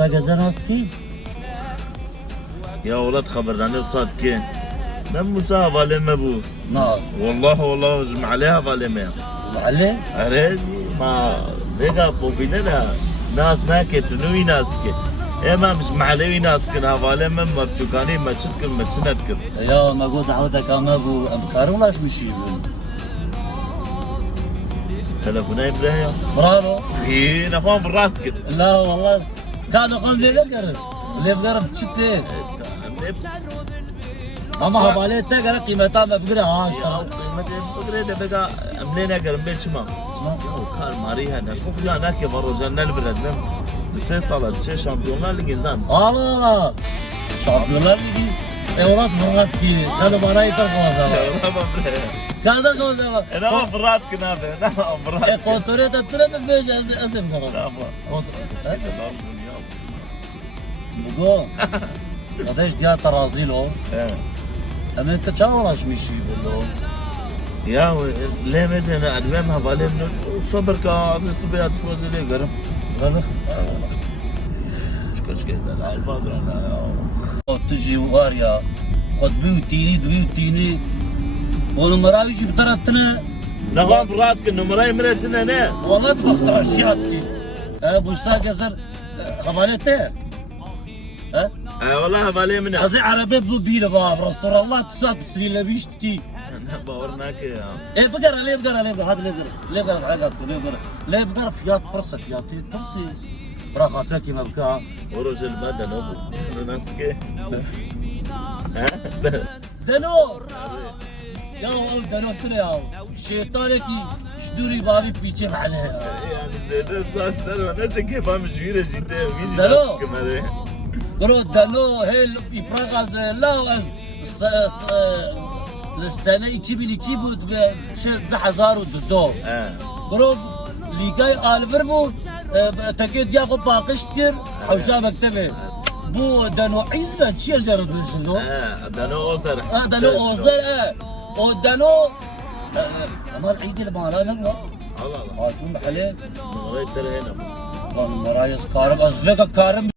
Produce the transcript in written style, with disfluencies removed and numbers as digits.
بوستا گزن هست کی؟ يا ولد خبرني وصاد كين لم مسا فالي ما بو نه والله جمع عليها فالي ما معلم؟ أريد ما بيجا بوبينا ناس ما كتنوي ناس كي إما مش معلوي ناس كنا فالي ما بتشوكاني ما تشكل ما تشنتكل یا مگو دعوتك اما بو امكارم لاش مشي تلفوني بريا برافو في نفهم براتك لا والله كانوا قام لي نقرب اللي بقرب تشتي اما حوالي تقرا قيمتها ما بقرا هاش بقرا ده بقى أمنينا قرن بيت شمام كار ماريها ناس مو خلينا ناكي برو جنة البلد نم لسه صار شيء شامبيونال اللي جنزان الله شامبيونlar ligi Evlat Murat ki kanı bana yeter kovazala. Kanı kovazala. أنا ما برات كنافة أنا ما برات Kontrol ettiler mi beş azim kadar. Bugo. Kardeş diğer terazilo. Ama انت كم uğraşmış billo. يا ليه مثلا أدوام هبالي من صبر كاز صبيات سوز ليه قرم Galık. شكرا كذا البادر أنا O tücü var ya. Kod büyütini. O numarayı şu bir tarafına. نغام براتك النمرة مرتنا أنا Vallahi baktı aşiyat ki. Bu saat yazar havalete. والله هبالي من Azı arabet bu bir bab. Restoranlar tüsat sriyle bişti. أنا باورناك يا بقرا ليه بقرا هذا ليه بقرا حاجات ليه بقرا فيات برصه فياتي برصي براخاتك ما بكا ورجل بدن أبو الناس كي دنو يا هو دنو ترى يا شيطانك شدوري بابي بيجي عليها يعني زين صار سنة أنا كيف هم جويرة جدا ويجي دلو. كمان قرو دنو هي إفراغاز لا السنة 2002 بود به 2002 قرو لیگای آلور بود تکید یا خو پاکش کرد حوشا مکتبه بو دنو عیزبه چیه جرد بلشنو؟ دانو أوزر دنو اوزر او دنو امال عیدی لبارا نگو الله الله آتون بحله من غير ترى هنا من مرايز کارم از وگا کارم